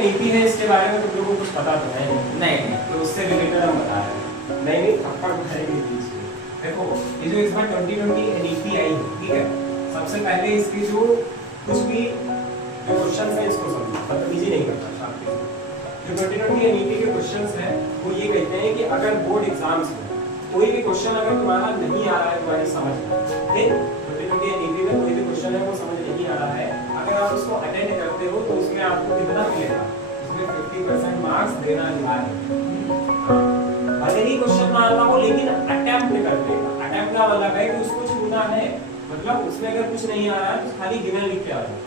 नीति है इसके बारे में तुम लोगों को कुछ पता तो है नहीं, तो उससे रिलेटेड हम बता रहे हैं। नहीं थप्पड़ खाएंगे बीच में। देखो ये जो इस बार 2020 नीति आई है, ठीक है, सबसे पहले इसकी जो कुछ भी जो क्वेश्चन है इसको समझो, बदतमीजी नहीं करता शांति से। जो 2020 नीति के क्वेश्चन है वो ये कहते हैं कि अगर बोर्ड एग्जाम्स में कोई भी क्वेश्चन अगर तुम्हारा नहीं आ रहा है तुम्हारी समझ में, 2020 नीति में कोई भी क्वेश्चन है वो समझ नहीं आ रहा है, अगर आप उसको अटेंड करते हो तो उसमें आपको कितना मिलेगा, उसमें 50% मार्क्स देना अनिवार्य है। भले ही क्वेश्चन ना आता हो लेकिन अटेम्प्ट कर लेगा। अटेम्प्ट का मतलब है कि उसको छूना है, मतलब उसमें अगर कुछ नहीं आ रहा है तो खाली गिवन लिख के आ जाओ,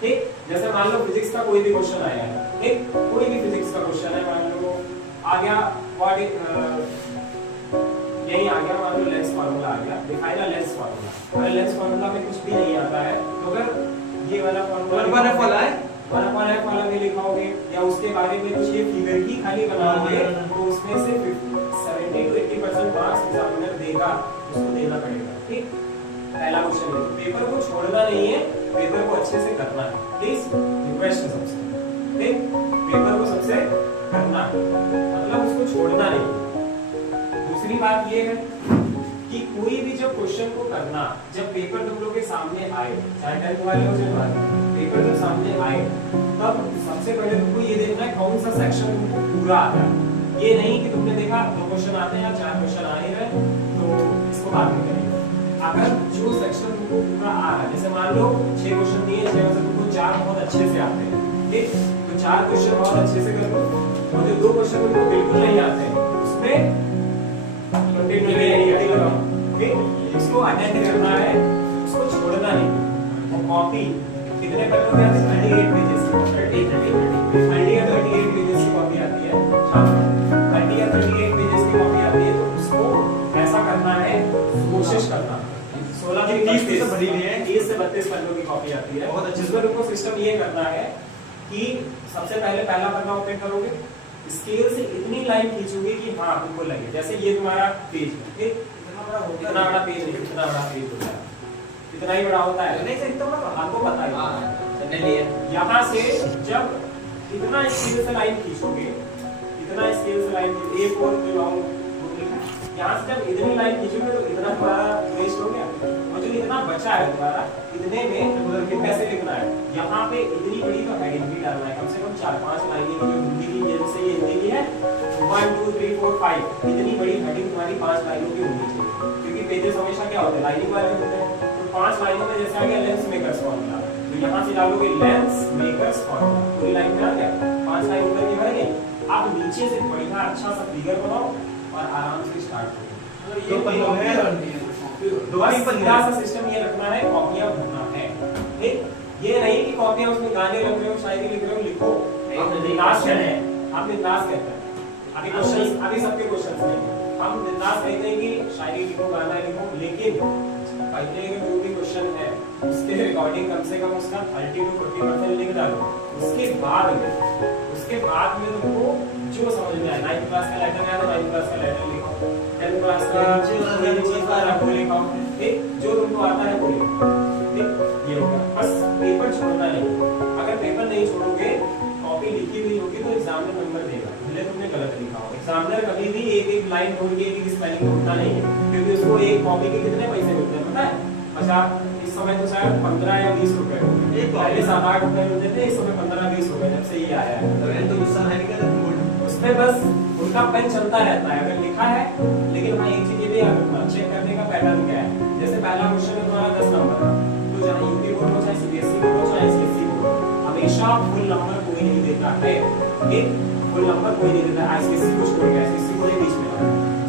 ठीक। जैसे मान लो फिजिक्स का कोई भी क्वेश्चन आया है, ठीक, कोई भी फिजिक्स का क्वेश्चन है, मान लो आ गया व्हाट यही आ गया, मान लो लेंस फार्मूला आ गया, दिखाएगा लेंस फार्मूला। अगर लेंस फार्मूला में कुछ भी नहीं आता है तो अगर ये वाला फार्मूला 1/f वाला भी लिखाओगे या उसके बारे में कुछ ये फिगर ही खाली बनाओगे तो उसमें से 70 to 80% मार्क्स एग्जामिनर देगा, उसको देना पड़ेगा, ठीक। पहला क्वेश्चन है, पेपर को छोड़ना नहीं है, पेपर को अच्छे से करना है, प्लीज रिक्वेस्ट है सबसे, ठीक। पेपर को सबसे करना है, मतलब उसको छोड़ना नहीं है। दूसरी बात ये है कि कोई भी जो क्वेश्चन को करना, जब पेपर तुम लोग के सामने आए, चाहे 10th वाले हो चाहे पेपर जब सामने आए तब सबसे पहले तुमको ये देखना है कौन सा सेक्शन तुमको पूरा आता है। ये नहीं कि तुमने देखा 2 क्वेश्चन आते हैं या 4 क्वेश्चन आ ही रहे तो इसको बाद में करेंगे। अगर जो सेक्शन तुमको पूरा आ रहा है, जैसे मान लो 6 क्वेश्चन दिए, 6 में से तुमको 4 बहुत अच्छे से आते हैं, ठीक, तो 4 क्वेश्चन बहुत अच्छे से कर लो, और जो 2 क्वेश्चन तुमको बिल्कुल नहीं आते हैं उसमें इसको अटेंड करना है, उसको छोड़ना नहीं। और कॉपी कितने कर लोगे? 38 पेजेस की, 30 या 38 पेजेस की कॉपी आती है, 30 या 38 पेजेस की कॉपी आती है, तो उसको ऐसा करना है, कोशिश करना 16 से 30 पेज भरी हुई है, 30 से 32 पन्नों की कॉपी आती है, बहुत अच्छे। जिसमें तुमको सिस्टम ये करना है कि सबसे पहले पहला पन्ना ओपन करोगे, स्केल से इतनी लाइन खींचोगे कि हाँ तुमको लगे जैसे ये तुम्हारा पेज है, ठीक, इतना बड़ा पेज नहीं, कितना बड़ा पेज होता है, इतना ही बड़ा होता है, नहीं सही तो आपको पता है। यहाँ से जब इतना स्केल से लाइन खींचोगे, इतना स्केल से लाइन A4 जो लॉन्ग यहाँ से जब इतनी लाइन खींचोगे तो इतना तुम्हारा वेस्ट हो गया, और जो इतना बचा है तुम्हारा इतने में कैसे लिखना है, यहाँ पे इतनी बड़ी तो हेडिंग भी डालना है, कम से कम 4-5 लाइनें जो हिंदी की, जैसे ये हिंदी की है 1 2 3 4 5, इतनी बड़ी हेडिंग तुम्हारी 5 लाइनों की होनी चाहिए, क्योंकि पेजेस हमेशा क्या होते हैं लाइनिंग वाले होते हैं। तो 5 लाइनों में जैसे आ गया लेंस मेकर्स फॉर्मूला, तो यहाँ से डालोगे लेंस मेकर्स फॉर्मूला, पूरी लाइन में आ गया, 5 लाइन ऊपर की भर गई। अब नीचे से बढ़िया अच्छा सा फिगर बनाओ और आराम से स्टार्ट करो। ये सीधा सा सिस्टम ये रखना है, कॉपियां भरना है, ठीक। ये नहीं कि कॉपियां उसमें गाने लिख रहे हो, शायरी लिख रहे हो, लिखो, आप बिंदास करें, आप बिंदास कहते हैं। अभी क्वेश्चंस, अभी सबके क्वेश्चंस नहीं, हम बिंदास कहते हैं कि शायरी लिखो, गाना लिखो, लेकिन पहले के जो भी क्वेश्चन है उसके रिकॉर्डिंग कम से कम उसका 30 to 40% लिख डालो। उसके बाद में तुमको जो समझ में आए, 9th क्लास का लेटर है तो 9th क्लास का लेटर लिखो, 10th क्लास का वो लिखो, ठीक, जो तुमको आता है वो लिखो, ठीक। ये होगा, बस पेपर छोड़ना नहीं। अगर पेपर नहीं छोड़ोगे, कॉपी लिखी हुई होगी तो एग्जामिनर नंबर देगा, भले तुमने गलत लिखा हो। एग्जामिनर कभी भी एक लाइन ढूंढ के एक स्पेलिंग ढूंढता नहीं है, क्योंकि उसको एक कॉपी के कितने पैसे मिलते हैं पता है? 50, इस समय तो शायद 15 या 20 रुपए हो गए, पहले 7-8 रुपए मिलते थे, इस समय 15-20 रुपए जब से ये आया है। तो गुस्सा है क्या? उसमें बस उनका पेन चलता रहता है, अगर लिखा है, लेकिन हाँ एक चीज ये भी याद रखना, चेक करने का पैटर्न क्या है। जैसे पहला क्वेश्चन है तुम्हारा 10 नंबर का, तो चाहे यूपी बोर्ड हो, चाहे सीबीएसई बोर्ड हो, चाहे एसएससी बोर्ड हो, हमेशा फुल नंबर कोई नहीं देता है, ठीक, फुल नंबर कोई नहीं देता है। एसएससी को छोड़ के, एसएससी को बीच में,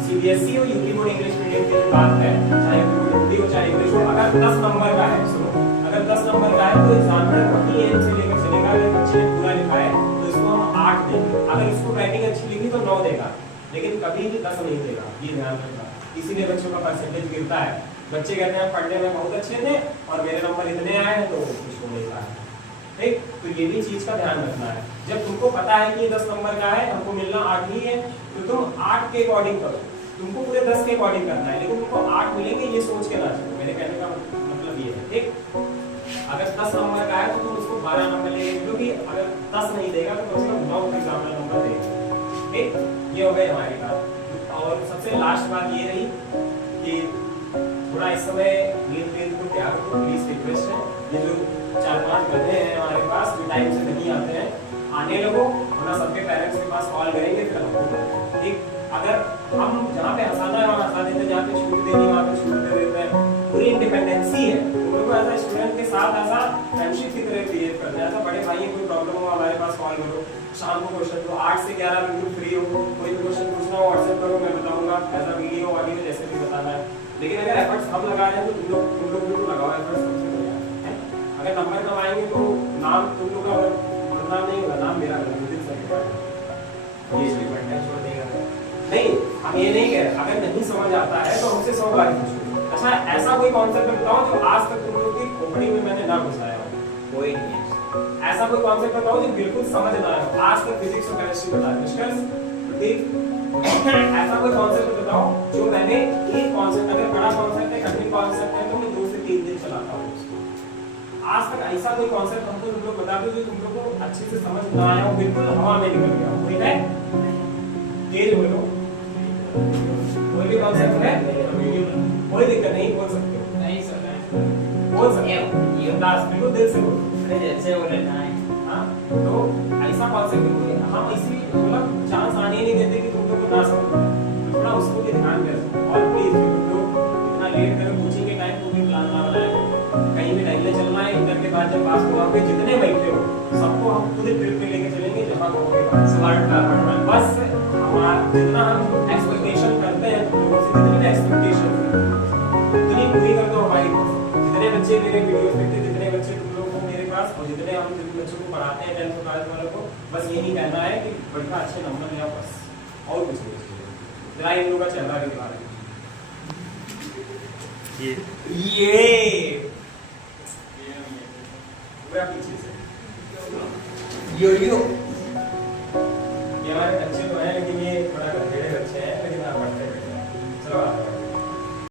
सीबीएसई और यूपी बोर्ड इंग्लिश मीडियम की बात है, चाहे हिंदी हो चाहे इंग्लिश हो, अगर 10 नंबर का है, सुनो, अगर 10 नंबर का है तो एग्जामिनर वही एम से लेकर चलेगा, अगर बच्चे ने पूरा लिखा है तो इसको हम 8 देंगे, अगर इसको राइटिंग अच्छी लिखी तो 9 देगा, लेकिन कभी भी 10 नहीं देगा, ये ध्यान रखना। इसीलिए बच्चों का परसेंटेज गिरता है, बच्चे कहते हैं पढ़ने में बहुत अच्छे थे और मेरे नंबर इतने आए हैं तो कुछ हो नहीं रहा है, ठीक। तो ये भी चीज का ध्यान रखना है। जब तुमको पता है कि ये 10 नंबर का है, हमको मिलना 8 ही है, तो तुम 8 के अकॉर्डिंग करो, तुमको पूरे 10 के अकॉर्डिंग करना है, लेकिन तुमको 8 मिलेंगे ये सोच के ना चलो, मेरे कहने का मतलब ये है, ठीक। अगर 10 नंबर का है तो तुम उसको 12 नंबर लेंगे, क्योंकि अगर 10 नहीं देगा तो कम से कम 9 एग्जामिनर नंबर देगा। ठीक, ये हो गई हमारी बात। और सबसे लास्ट बात ये रही कि थोड़ा इस समय नींद को तैयार रखो, प्लीज रिक्वेस्ट है। ये जो 4-5 बंदे हैं हमारे पास जो टाइम से नहीं आते हैं, आने लगो, वरना सबके पेरेंट्स के पास कॉल करेंगे फिर हमको। ठीक, अगर हम जहाँ पे हंसाना है वहाँ हंसा देते हैं, जहाँ पे छूट देनी है वहाँ पे छूट दे देते हैं। पूरी इंडिपेंडेंसी है, तुम लोग को ऐसा स्टूडेंट के साथ ऐसा फ्रेंडशिप की तरह बिहेव करना है। ऐसा बड़े भाई कोई प्रॉब्लम हो हमारे पास कॉल करो, शाम को क्वेश्चन दो, 8 से 11 बिल्कुल फ्री हो, कोई भी क्वेश्चन पूछना हो व्हाट्सएप करो, मैं बताऊंगा, ऐसा वीडियो ऑडियो जैसे भी बताना है। लेकिन अगर एफर्ट्स हम लगा रहे हैं तो तुम लोग भी लगाओ एफर्ट्स, सबसे बढ़िया है। अगर नंबर कमाएंगे तो नाम तुम लोग का बदनाम नहीं होगा, नाम मेरा होगा, मुझे समझ ये भी बढ़िया छोड़ देगा। नहीं, हम ये नहीं कह रहे, अगर नहीं समझ आता है तो हमसे 100 बार पूछो। अच्छा, ऐसा कोई कॉन्सेप्ट बताओ जो आज तक तुम लोग की खोपड़ी में मैंने ना घुसाया हो, कोई नहीं है। ऐसा कोई कॉन्सेप्ट बताओ जो बिल्कुल समझ ना आए, आज तक फिजिक्स और केमिस्ट्री बता निष्कर्ष। ठीक, ऐसा कोई कॉन्सेप्ट बताओ जो मैंने एक कॉन्सेप्ट, अगर बड़ा कॉन्सेप्ट है, कठिन कॉन्सेप्ट है, तो मैं 2 से 3 दिन चलाता हूँ उसको। आज तक ऐसा कोई कॉन्सेप्ट हमको तुम लोग बता दो जो तुम लोग को अच्छे से समझ ना आया हो, बिल्कुल हवा में निकल गया हो, कोई है? तेज बोलो, कोई भी कॉन्सेप्ट है, कोई दिक्कत नहीं, बोल सकते हो। नहीं सर, बोल सकते हो, ये लास्ट बिल्कुल दिल से बोलो, दिल से बोले ना। हाँ, तो ऐसा कॉन्सेप्ट हम इसी मतलब चांस आने ही नहीं देते कि तुम लोग को ना समझ, थोड़ा उसको भी ध्यान दें। और प्लीज तुम लोग इतना लेट कर कोचिंग के टाइम को भी प्लान ना बनाएं, कहीं भी टाइम ले चलना है, इंटर के बाद जब पास होगे जितने बैठे हो सबको हम खुद ट्रिप पे लेके चलेंगे जहाँ कहोगे, स्मार्ट का बस हमारा जितना हम एक्सपेक्टेशन करते हैं तुम लोगों से, जितनी एक्सपेक्टेशन उतनी पूरी कर दो हमारी। जितने बच्चे मेरे वीडियोस देखते, जितने बच्चे तुम लोग को मेरे पास, और जितने हम जिन बच्चों को पढ़ाते हैं 10th क्लास वालों को, बस यही कहना है कि बढ़िया अच्छे नंबर ले आओ, बस और कुछ नहीं चाहिए। जरा इन लोगों का चेहरा भी दिखा रहे ये पूरा पीछे से यो ये हमारे बच्चे तो हैं, लेकिन ये